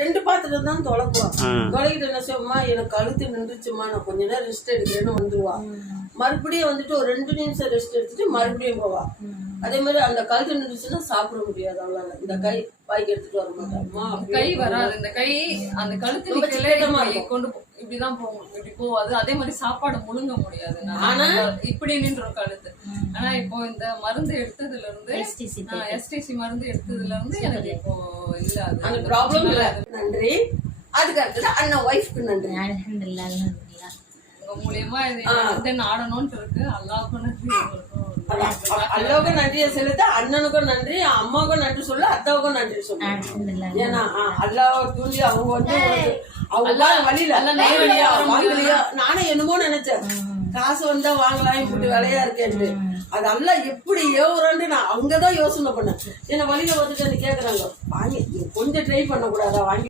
2 பாத்திரம் தான் தொலைக்குவான். தொலைக்கிட்டு என்ன செய்வோமா, எனக்கு கழுத்து நின்றுச்சுமா, நான் கொஞ்ச நேரம் ரெஸ்ட் எடுக்கிறேன்னு வந்துருவா. மறுபடியும் வந்துட்டு ஒரு 2 நிமிஷம் ரெஸ்ட் எடுத்துட்டு மறுபடியும் போவா. அதே மாதிரி அந்த கழுத்து நின்றுச்சுன்னா சாப்பிட முடியாது அவளால. இந்த கை வாய்க்கு எடுத்துட்டு வர மாட்டாமா, கை வராது. இந்த கை அந்த கழுத்து கொண்டு இப்படிதான் போகும், இப்படி போவாது. அதே மாதிரி சாப்பாடு முழுங்க முடியாது. இப்படி நின்றும் கழுத்து. ஆனா இப்போ இந்த மருந்து எடுத்ததுல இருந்து எஸ்டிசி மருந்து எடுத்ததுல இருந்து எனக்கு இப்போ இல்ல அந்த ப்ராப்ளம் இல்ல. நன்றி. அதுக்கு அடுத்தது அண்ணன் ஒய்ஃப்க்கு நன்றி. உங்க மூலியமா ஆடணும்னு இருக்கு. அல்லாஹ்வுக்கும் நன்றி. அல்லாவுக்கும் நன்றியை செலுத்த, அண்ணனுக்கும் நன்றி, அம்மாவுக்கும் நன்றி சொல்லு, அத்தாவுக்கும் நன்றி சொல்லு. ஏன்னா அல்லாவை தூண்டி அவங்க வந்து அவங்க வழியில நேரடியா வாங்கலையா. நானும் என்னமோ நினைச்சேன், காசு வந்தா வாங்கலாம் போட்டு வேலையா இருக்கேன்ட்டு. அது அல்ல எப்படி ஏவுறான்னு நான் அங்கதான் யோசனை பண்ணேன். ஏன்னா வழியில வந்துட்டு கேக்குறாங்க, வாங்கி கொஞ்சம் ட்ரை பண்ண கூடாதா, வாங்கி